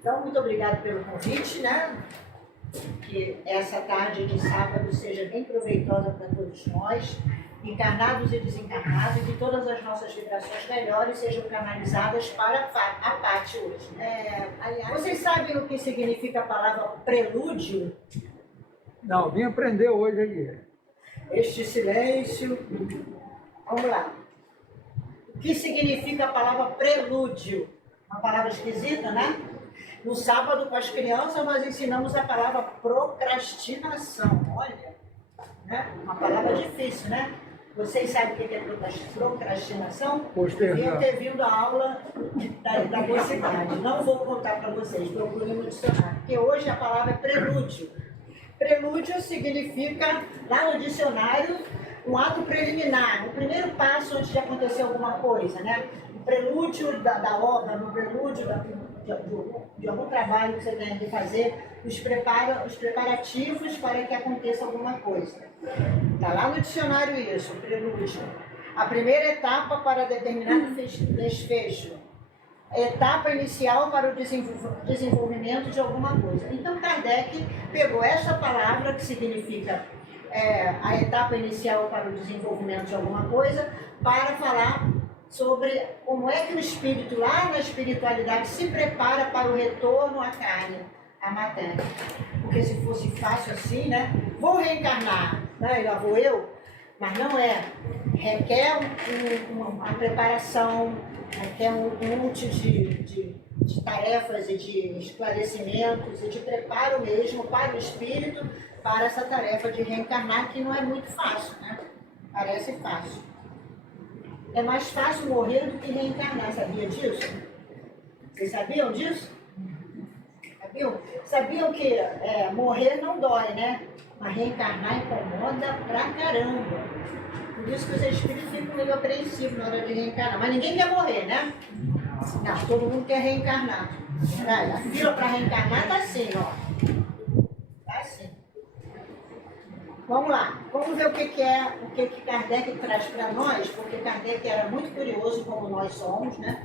Então, muito obrigado pelo convite, né? Que essa tarde de sábado seja bem proveitosa para todos nós, encarnados e desencarnados, e que todas as nossas vibrações melhores sejam canalizadas para a Pati hoje. Aliás, vocês sabem o que significa a palavra prelúdio? Não, vim aprender hoje aqui. Este silêncio. Vamos lá. O que significa a palavra prelúdio? Uma palavra esquisita, né? No sábado, com as crianças, nós ensinamos a palavra procrastinação. Olha, né? Uma palavra difícil, né? Vocês sabem o que é procrastinação? Deviam ter vindo a aula da mocidade. Não vou contar para vocês, procurem no dicionário. Porque hoje a palavra é prelúdio. Prelúdio significa, lá no dicionário, um ato preliminar, o primeiro passo antes de acontecer alguma coisa, né? O prelúdio da obra, no prelúdio de algum trabalho que você tem que fazer, os preparativos para que aconteça alguma coisa. Está lá no dicionário isso, prelúdio. A primeira etapa para determinado desfecho. A etapa inicial para o desenvolvimento de alguma coisa. Então, Kardec pegou essa palavra que significa a etapa inicial para o desenvolvimento de alguma coisa, para falar sobre como é que o espírito, lá na espiritualidade, se prepara para o retorno à carne, à matéria. Porque se fosse fácil assim, né? Vou reencarnar, né? E lá vou eu, mas não é. Requer uma preparação, requer um monte de tarefas e de esclarecimentos e de preparo mesmo para o espírito, para essa tarefa de reencarnar, que não é muito fácil, né? Parece fácil. É mais fácil morrer do que reencarnar, sabia disso? Vocês sabiam disso? Sabiam que morrer não dói, né? Mas reencarnar incomoda pra caramba. Por isso que os espíritos ficam meio apreensivos na hora de reencarnar. Mas ninguém quer morrer, né? Não, todo mundo quer reencarnar. A fila para reencarnar tá assim, ó. Tá assim. Vamos lá, vamos ver o que Kardec traz para nós, porque Kardec era muito curioso, como nós somos, né?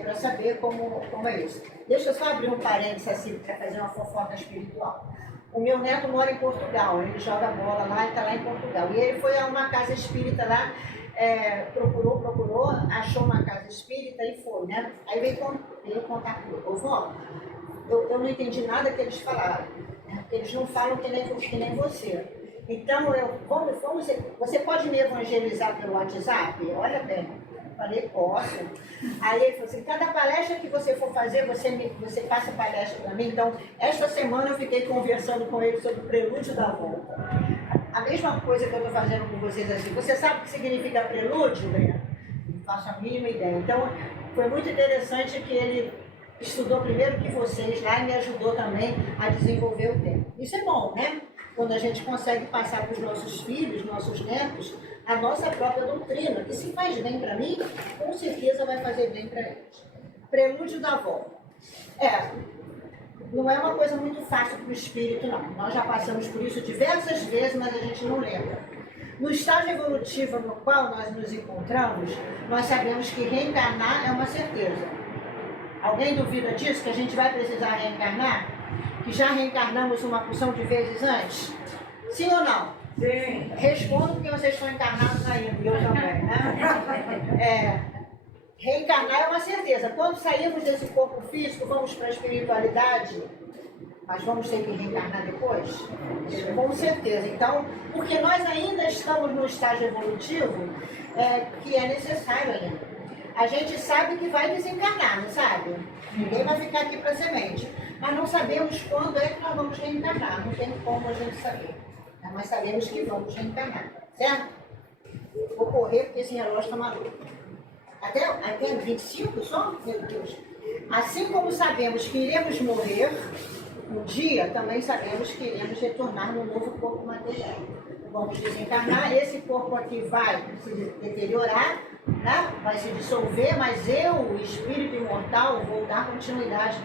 Para saber como é isso. Deixa eu só abrir um parênteses assim, para fazer uma fofoca espiritual. O meu neto mora em Portugal, ele joga bola lá, ele está lá em Portugal. E ele foi a uma casa espírita lá, procurou, achou uma casa espírita e foi, né? Aí veio contar comigo. Vó, eu não entendi nada que eles falaram, né? Porque eles não falam que nem você. Então, você pode me evangelizar pelo WhatsApp? Olha bem, eu falei, posso. Aí ele falou assim, cada palestra que você for fazer, você passa palestra para mim. Então, esta semana eu fiquei conversando com ele sobre o prelúdio da volta. A mesma coisa que eu estou fazendo com vocês assim. Você sabe o que significa prelúdio, Breno? Não faço a mínima ideia. Então, foi muito interessante que ele estudou primeiro que vocês lá e me ajudou também a desenvolver o tema. Isso é bom, né? Quando a gente consegue passar para os nossos filhos, nossos netos, a nossa própria doutrina, que se faz bem para mim, com certeza vai fazer bem para eles. Prelúdio da volta. Não é uma coisa muito fácil para o espírito, não. Nós já passamos por isso diversas vezes, mas a gente não lembra. No estágio evolutivo no qual nós nos encontramos, nós sabemos que reencarnar é uma certeza. Alguém duvida disso, que a gente vai precisar reencarnar? Que já reencarnamos uma porção de vezes antes? Sim ou não? Sim. Respondo porque vocês estão encarnados ainda, e eu também, né? Reencarnar é uma certeza. Quando saímos desse corpo físico, vamos para a espiritualidade, mas vamos ter que reencarnar depois? Com certeza. Então, porque nós ainda estamos no estágio evolutivo que é necessário ainda. A gente sabe que vai desencarnar, não sabe? Ninguém vai ficar aqui para semente. Mas não sabemos quando é que nós vamos reencarnar. Não tem como a gente saber. Mas sabemos que vamos reencarnar. Certo? Vou correr porque esse relógio está maluco. Até 25 só? Meu Deus. Assim como sabemos que iremos morrer um dia, também sabemos que iremos retornar no novo corpo material. Vamos desencarnar, esse corpo aqui vai se deteriorar, né? Vai se dissolver, mas eu, o espírito imortal, vou dar continuidade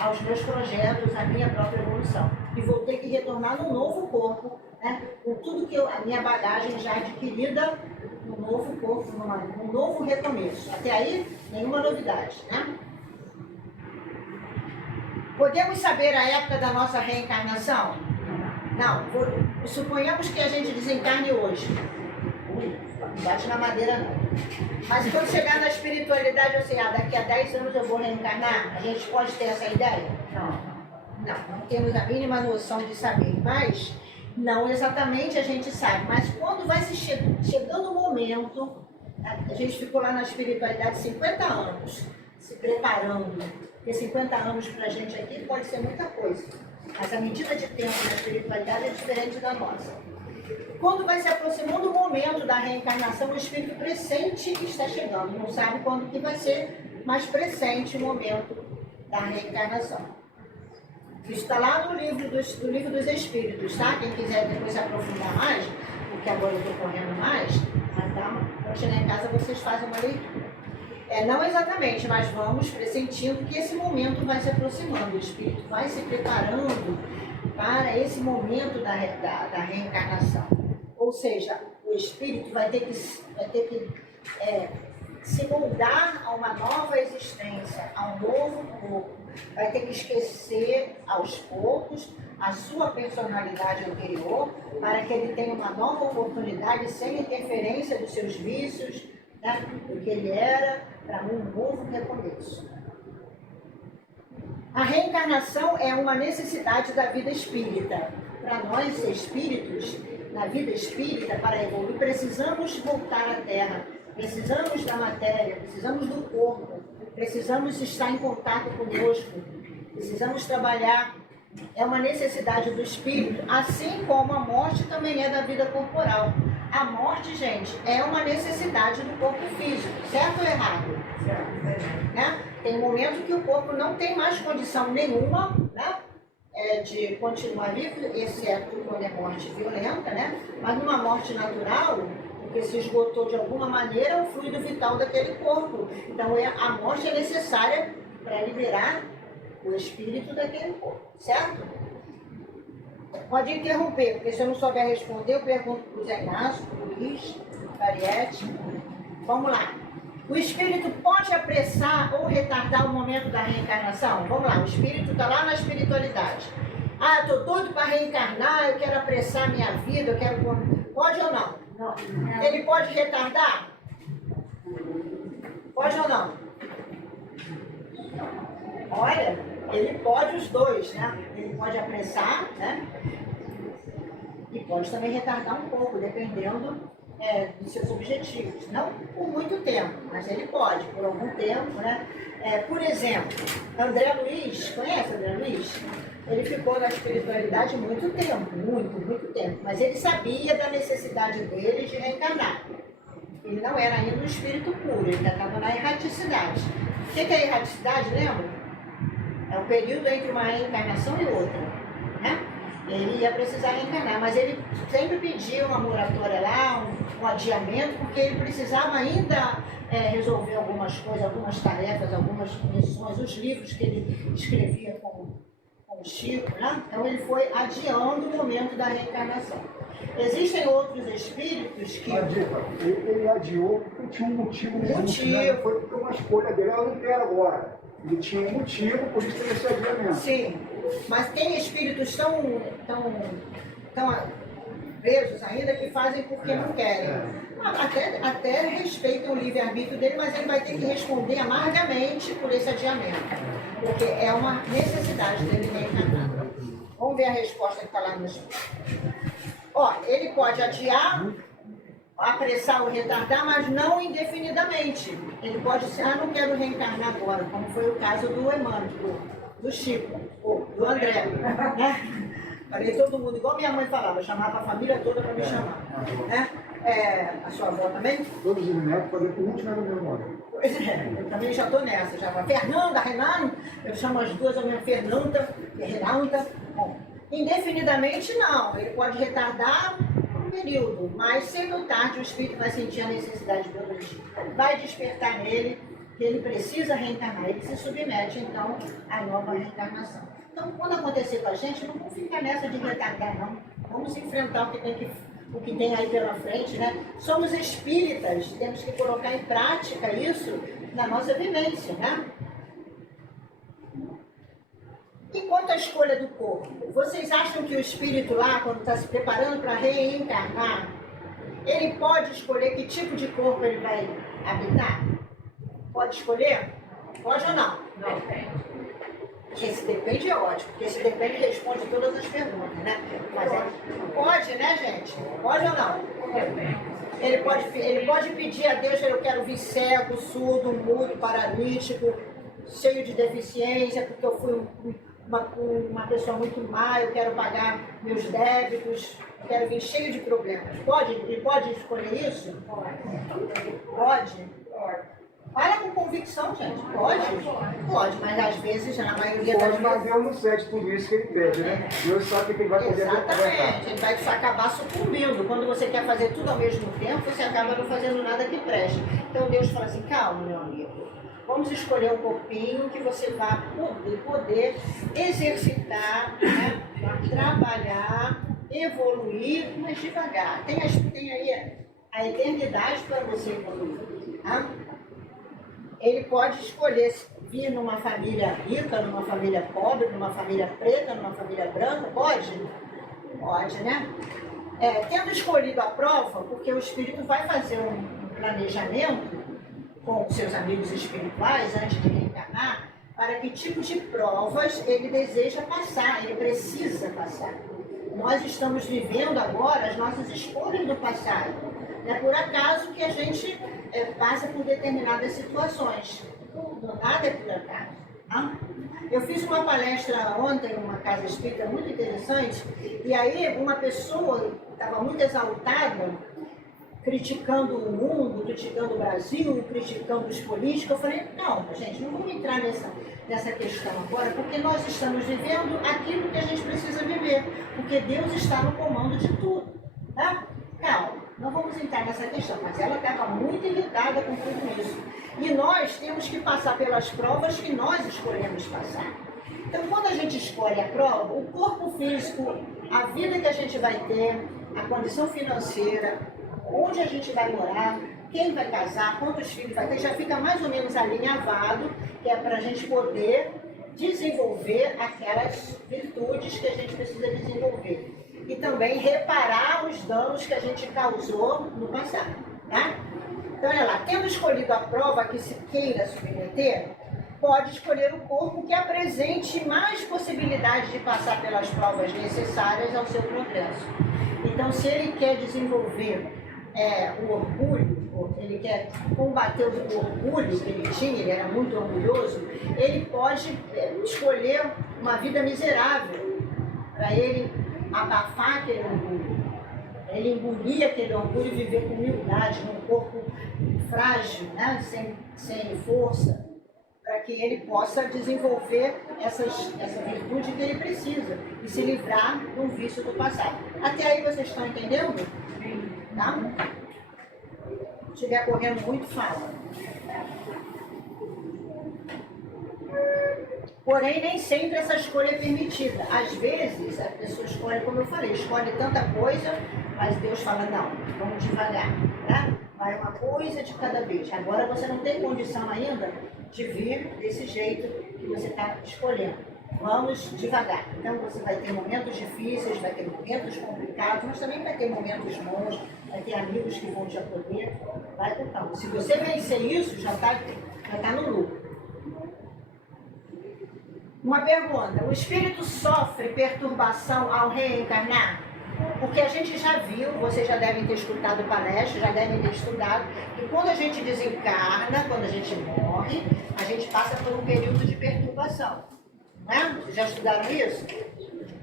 aos meus projetos, à minha própria evolução. E vou ter que retornar no novo corpo, né? Com tudo que a minha bagagem já adquirida no novo corpo, num novo recomeço. Até aí, nenhuma novidade, né? Podemos saber a época da nossa reencarnação? Não. Suponhamos que a gente desencarne hoje. Não bate na madeira, não. Mas quando chegar na espiritualidade, eu sei, daqui a 10 anos eu vou reencarnar, a gente pode ter essa ideia? Não temos a mínima noção de saber, mas não exatamente a gente sabe. Mas quando vai se chegando o momento, a gente ficou lá na espiritualidade 50 anos, se preparando, porque 50 anos para a gente aqui pode ser muita coisa, mas a medida de tempo na espiritualidade é diferente da nossa. Quando vai se aproximando o momento da reencarnação, o espírito pressente que está chegando, não sabe quando que vai ser, mas pressente o momento da reencarnação. Isso está lá no livro dos Espíritos, tá? Quem quiser depois se aprofundar mais, porque agora eu estou correndo mais, quando chegar em casa vocês fazem uma leitura. Não exatamente, mas vamos pressentindo que esse momento vai se aproximando, o espírito vai se preparando para esse momento da reencarnação. Ou seja, o espírito vai ter que se moldar a uma nova existência, a um novo corpo. Vai ter que esquecer aos poucos a sua personalidade anterior para que ele tenha uma nova oportunidade sem interferência dos seus vícios, né, do que ele era, para um novo recomeço. A reencarnação é uma necessidade da vida espírita. Para nós, espíritos, na vida espírita, para evoluir, precisamos voltar à Terra, precisamos da matéria, precisamos do corpo, precisamos estar em contato conosco, precisamos trabalhar. É uma necessidade do espírito, assim como a morte também é da vida corporal. A morte, gente, é uma necessidade do corpo físico, certo ou errado? Certo. Né? Tem um momento que o corpo não tem mais condição nenhuma, né, de continuar vivo, exceto quando é morte violenta, né? Mas numa morte natural, porque se esgotou de alguma maneira o fluido vital daquele corpo. Então a morte é necessária para liberar o espírito daquele corpo, certo? Pode interromper, porque se eu não souber responder, eu pergunto para o Zé Inácio, para o Luiz, para a Ariete. Vamos lá. O espírito pode apressar ou retardar o momento da reencarnação? Vamos lá, o espírito está lá na espiritualidade. Eu estou doido para reencarnar, eu quero apressar a minha vida, eu quero... Pode ou não? Não. Ele pode retardar? Pode ou não? Olha, ele pode os dois, né? Ele pode apressar, né? E pode também retardar um pouco, dependendo dos seus objetivos. Não por muito tempo, mas ele pode, por algum tempo, né? Por exemplo, André Luiz, conhece André Luiz? Ele ficou na espiritualidade muito tempo, muito tempo, mas ele sabia da necessidade dele de reencarnar. Ele não era ainda um espírito puro, ele ainda estava na erraticidade. O que é erraticidade, lembra? É o período entre uma reencarnação e outra, né? Ele ia precisar reencarnar, mas ele sempre pedia uma moratória lá, um adiamento, porque ele precisava ainda resolver algumas coisas, algumas tarefas, algumas missões, os livros que ele escrevia com o Chico, né? Então ele foi adiando o momento da reencarnação. Existem outros espíritos que... Ele adiou porque tinha um motivo. Não foi porque uma escolha dele, ela não tem agora. Ele tinha um motivo, por isso que ele se adiamento. Sim, mas tem espíritos tão presos ainda que fazem porque não querem. Até respeitam o livre-arbítrio dele, mas ele vai ter que responder amargamente por esse adiamento. Porque é uma necessidade dele reencarnar. Vamos ver a resposta que está lá no espírito. Ele pode adiar, apressar ou retardar, mas não indefinidamente. Ele pode dizer, não quero reencarnar agora, como foi o caso do Emmanuel, do Chico, do André, né? Falei todo mundo, igual minha mãe falava, eu chamava a família toda para me chamar, né? A sua avó também? Todos os netos fazem por último era o meu nome. Pois eu também já estou nessa, já falo, Fernanda, Renan, eu chamo as duas, a minha Fernanda e Renata. Bom, indefinidamente não, ele pode retardar um período, mas cedo ou tarde o espírito vai sentir a necessidade biológica, vai despertar nele que ele precisa reencarnar, ele se submete então à nova reencarnação. Então, quando acontecer com a gente, não vamos ficar nessa de retardar, não. Vamos enfrentar o que tem que o que tem aí pela frente, né? Somos espíritas, temos que colocar em prática isso na nossa vivência, né? E quanto à escolha do corpo? Vocês acham que o espírito lá, quando está se preparando para reencarnar, ele pode escolher que tipo de corpo ele vai habitar? Pode escolher? Pode ou não? Não. Esse depende é ótimo, porque esse depende responde todas as perguntas, né? Mas pode, né, gente? Pode ou não? Ele pode pedir a Deus, eu quero vir cego, surdo, mudo, paralítico, cheio de deficiência, porque eu fui uma pessoa muito má, eu quero pagar meus débitos, eu quero vir cheio de problemas. Pode? Ele pode escolher isso? Pode? Fala com convicção, gente. Pode? Pode, mas às vezes, na maioria das Pode, vezes... mas Deus não cede tudo isso que ele pede, né? Deus sabe que ele vai poder Exatamente, ele vai acabar sucumbindo. Quando você quer fazer tudo ao mesmo tempo, você acaba não fazendo nada que preste. Então Deus fala assim, calma, meu amigo. Vamos escolher um corpinho que você vai poder exercitar, né? Trabalhar, evoluir, mas devagar. Tem aí a eternidade para você evoluir. Tá? Ele pode escolher vir numa família rica, numa família pobre, numa família preta, numa família branca. Pode? Pode, né? Tendo escolhido a prova, porque o espírito vai fazer um planejamento com os seus amigos espirituais antes de reencarnar, para que tipo de provas ele deseja passar, ele precisa passar. Nós estamos vivendo agora as nossas escolhas do passado. Não é por acaso que a gente passa por determinadas situações. Nada é por acaso. Tá? Eu fiz uma palestra ontem numa casa espírita muito interessante, e aí uma pessoa estava muito exaltada, criticando o mundo, criticando o Brasil, criticando os políticos. Eu falei, não, gente, não vamos entrar nessa questão agora, porque nós estamos vivendo aquilo que a gente precisa viver, porque Deus está no comando de tudo, tá? Calma, não vamos entrar nessa questão, mas ela estava muito irritada com tudo isso. E nós temos que passar pelas provas que nós escolhemos passar. Então, quando a gente escolhe a prova, o corpo físico, a vida que a gente vai ter, a condição financeira, onde a gente vai morar, quem vai casar, quantos filhos vai ter, já fica mais ou menos alinhavado, que é para a gente poder desenvolver aquelas virtudes que a gente precisa desenvolver. E também reparar os danos que a gente causou no passado. Tá? Então, olha lá, tendo escolhido a prova que se queira submeter, pode escolher o corpo que apresente mais possibilidade de passar pelas provas necessárias ao seu progresso. Então, se ele quer desenvolver o orgulho, ele quer combater o orgulho que ele tinha, ele era muito orgulhoso, ele pode escolher uma vida miserável para ele abafar aquele orgulho, ele engolir aquele orgulho e viver com humildade, num corpo frágil, né? sem força, para que ele possa desenvolver essa virtude que ele precisa e se livrar do vício do passado. Até aí vocês estão entendendo? Tá? Se estiver correndo muito, fala. Porém, nem sempre essa escolha é permitida. Às vezes, a pessoa escolhe, como eu falei, escolhe tanta coisa, mas Deus fala, não, vamos devagar, tá? Vai uma coisa de cada vez. Agora você não tem condição ainda de vir desse jeito que você está escolhendo. Vamos devagar. Então você vai ter momentos difíceis, vai ter momentos complicados, mas também vai ter momentos bons, vai ter amigos que vão te acolher. Vai com calma. Se você vencer isso, já está no lucro. Uma pergunta: o espírito sofre perturbação ao reencarnar? Porque a gente já viu, vocês já devem ter escutado palestra, já devem ter estudado, que quando a gente desencarna, quando a gente morre, a gente passa por um período de perturbação. Né? Vocês já estudaram isso?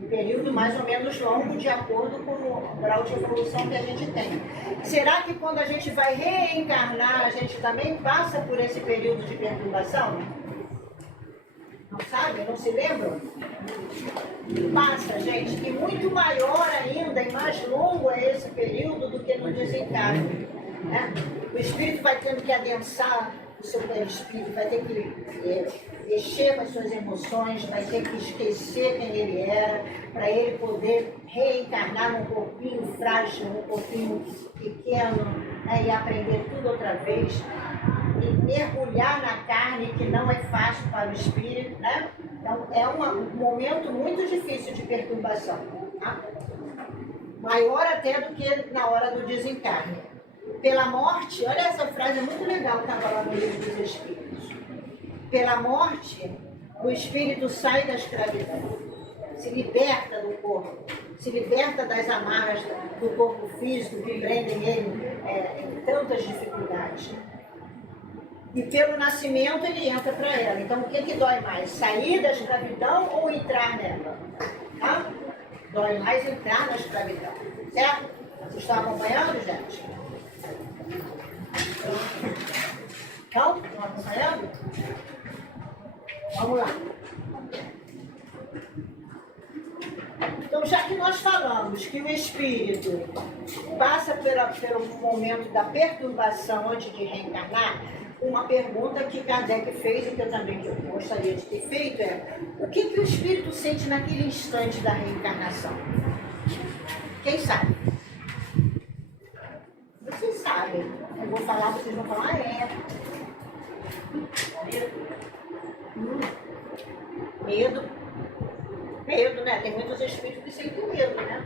Um período mais ou menos longo, de acordo com o grau de evolução que a gente tem. Será que quando a gente vai reencarnar, a gente também passa por esse período de perturbação? Não sabe? Não se lembram? Passa, gente, e muito maior ainda e mais longo é esse período do que no desencarne. Né? O espírito vai tendo que adensar o seu perispírito, vai ter que mexer com as suas emoções, vai ter que esquecer quem ele era, para ele poder reencarnar num corpinho frágil, num corpinho pequeno, né, e aprender tudo outra vez, e mergulhar na carne, que não é fácil para o espírito, né? Então é um momento muito difícil de perturbação, tá? Maior até do que na hora do desencarne. Pela morte, olha essa frase, é muito legal que estava lá no Livro dos Espíritos. Pela morte, o espírito sai da escravidão, se liberta do corpo, se liberta das amarras do corpo físico que prendem ele em tantas dificuldades. E pelo nascimento ele entra para ela. Então o que dói mais? Sair da escravidão ou entrar nela? Tá? Dói mais entrar na escravidão. Certo? Vocês estão acompanhando, gente? Então, estão acompanhando? Vamos lá. Então, já que nós falamos que o espírito passa pelo momento da perturbação antes de reencarnar, uma pergunta que Kardec fez e que eu também gostaria de ter feito é: o que o espírito sente naquele instante da reencarnação? Quem sabe? Vocês sabem. Eu vou falar, vocês vão falar, Medo. Medo, né? Tem muitos espíritos que sentem medo, né?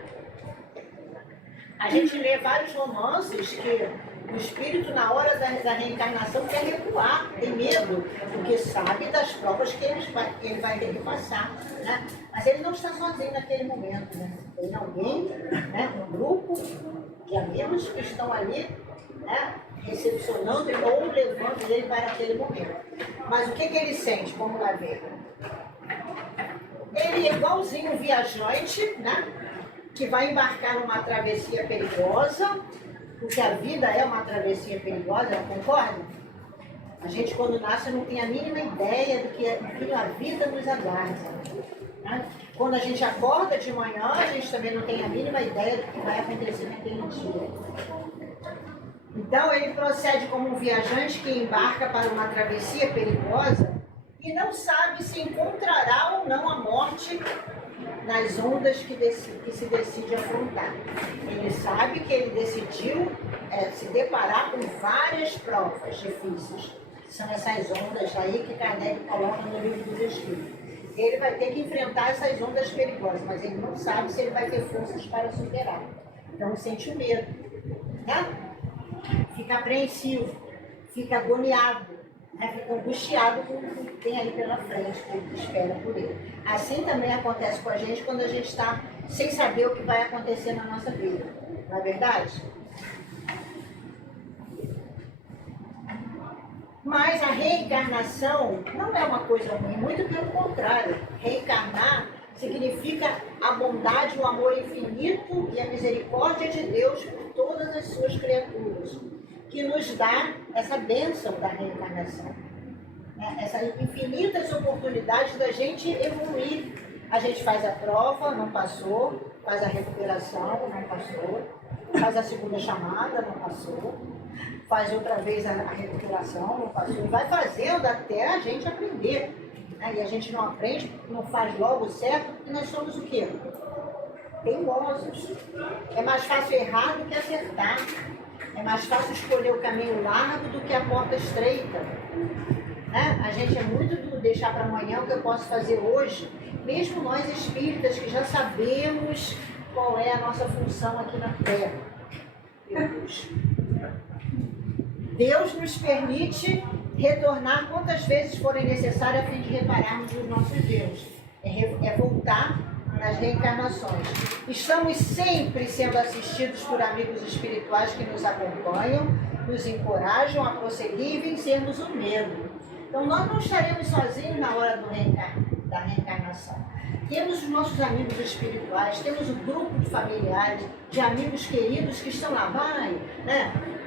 A gente lê vários romances que o espírito, na hora da reencarnação, quer recuar, tem medo, porque sabe das provas que ele vai ter que passar, né? Mas ele não está sozinho naquele momento, né? Tem alguém, né? Um grupo de amigos que estão ali, né? Recepcionando ou levando ele para aquele momento. Mas o que ele sente? Vamos lá ver. Ele é igualzinho um viajante, né? Que vai embarcar numa travessia perigosa, porque a vida é uma travessia perigosa, concorda? A gente, quando nasce, não tem a mínima ideia do que a vida nos aguarda, né? Quando a gente acorda de manhã, a gente também não tem a mínima ideia do que vai acontecer naquele dia. Então, ele procede como um viajante que embarca para uma travessia perigosa e não sabe se encontrará ou não a morte nas ondas que se decide afrontar. Ele sabe que ele decidiu se deparar com várias provas difíceis. São essas ondas aí que Kardec coloca no Livro dos Espíritos. Ele vai ter que enfrentar essas ondas perigosas, mas ele não sabe se ele vai ter forças para superar. Então, sente o medo, né? Fica apreensivo, fica agoniado, né? Fica angustiado com o que tem ali pela frente, que ele espera por ele. Assim também acontece com a gente quando a gente está sem saber o que vai acontecer na nossa vida. Não é verdade? Mas a reencarnação não é uma coisa ruim, muito pelo contrário. Reencarnar significa a bondade, o amor infinito e a misericórdia de Deus por todas as suas criaturas, que nos dá essa bênção da reencarnação. Essas infinitas oportunidades da gente evoluir. A gente faz a prova, não passou, faz a recuperação, não passou, faz a segunda chamada, não passou, faz outra vez a recuperação, não passou, e vai fazendo até a gente aprender. E a gente não aprende, não faz logo certo, porque nós somos o quê? Teimosos. É mais fácil errar do que acertar. É mais fácil escolher o caminho largo do que a porta estreita. Né? A gente é muito do deixar para amanhã o que eu posso fazer hoje, mesmo nós espíritas que já sabemos qual é a nossa função aqui na Terra. Deus nos permite retornar quantas vezes forem necessárias a fim de repararmos os nossos erros. É voltar nas reencarnações. Estamos sempre sendo assistidos por amigos espirituais que nos acompanham, nos encorajam a prosseguir e vencermos o medo. Então, nós não estaremos sozinhos na hora da reencarnação. Temos os nossos amigos espirituais, temos um grupo de familiares, de amigos queridos que estão lá. Vai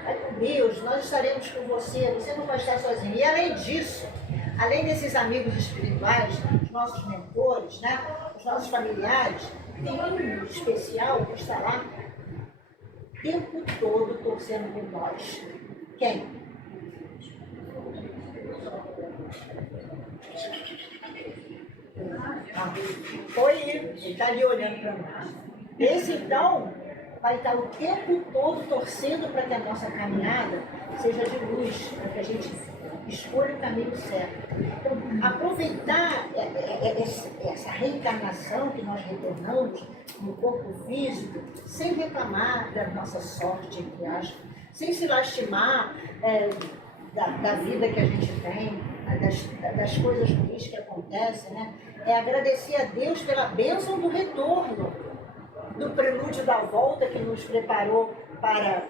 com Deus, nós estaremos com você, você não vai estar sozinho. E além disso, além desses amigos espirituais, os nossos mentores, os nossos familiares, tem um especial que está lá o tempo todo torcendo por nós. Quem? Foi ele está ali olhando para nós. Esse então vai estar o tempo todo torcendo para que a nossa caminhada seja de luz, para que a gente escolha o caminho certo. Então, aproveitar essa reencarnação que nós retornamos no corpo físico, sem reclamar da nossa sorte, entre aspas, sem se lastimar da vida que a gente tem, das coisas ruins que acontecem, né? É agradecer a Deus pela bênção do retorno, do prelúdio da volta que nos preparou para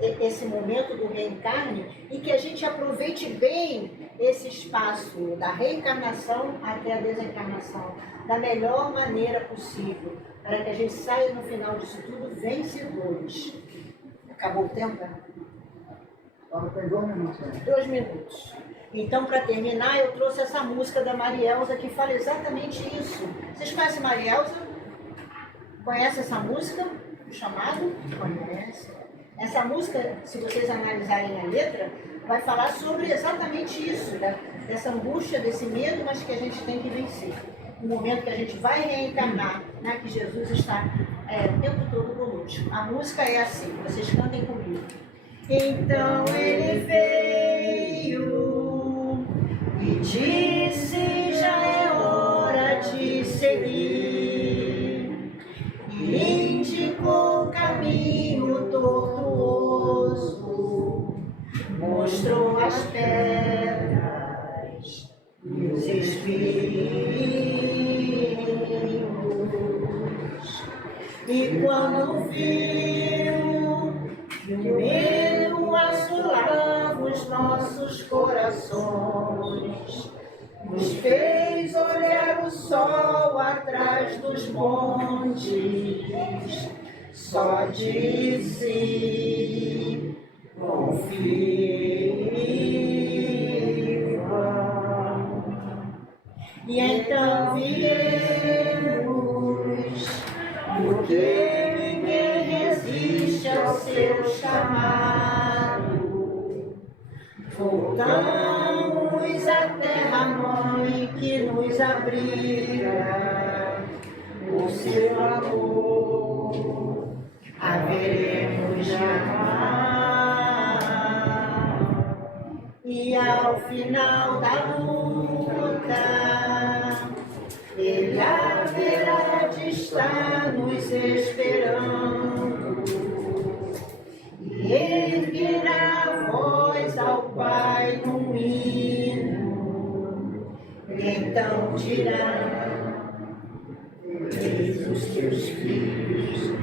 esse momento do reencarne, e que a gente aproveite bem esse espaço da reencarnação até a desencarnação da melhor maneira possível, para que a gente saia no final disso tudo vencedores. Acabou o tempo, né? Tem 2 minutos. 2 minutos. Então, para terminar, eu trouxe essa música da Marielza que fala exatamente isso. Vocês conhecem Marielza? Conhece essa música? O chamado? Conhece. Essa música, se vocês analisarem a letra, vai falar sobre exatamente isso, dessa angústia, desse medo, mas que a gente tem que vencer. No momento que a gente vai reencarnar, né, que Jesus está o tempo todo conosco. A música é assim, vocês cantem comigo. Então ele veio e disse, já é hora de seguir, e indicou o caminho tortuoso, mostrou as pedras e os espinhos. E quando viu que o medo assolava os nossos corações, nos fez olhar o sol atrás dos montes, só disse, confia. E então viemos, porque ninguém resiste ao seu chamado. Voltamos à terra-mãe que nos abriga, o seu amor haveremos de amar. E ao final da luta, Ele haverá de estar nos esperando e erguerá a voz ao Pai num hino. Então dirá, eis os teus filhos,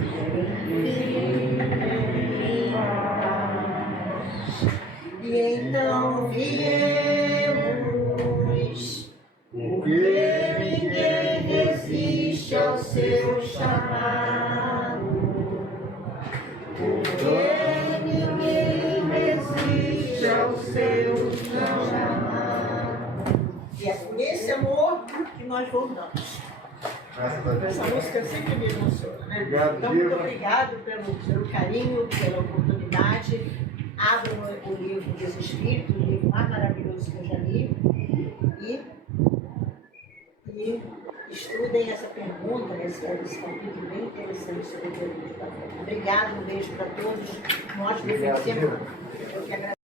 e então viemos, porque ninguém resiste ao seu chamado, porque ninguém resiste ao seu chamado. E é por esse amor que nós voltamos. Essa música sempre me emociona, né? Obrigado, então, muito obrigado pelo carinho, pela oportunidade. Abram o livro dos Espíritos, o livro mais maravilhoso que eu já li, e estudem essa pergunta, esse capítulo bem interessante sobre o período da fé. Obrigado, um beijo para todos, um ótimo fim de semana. Eu que agradeço.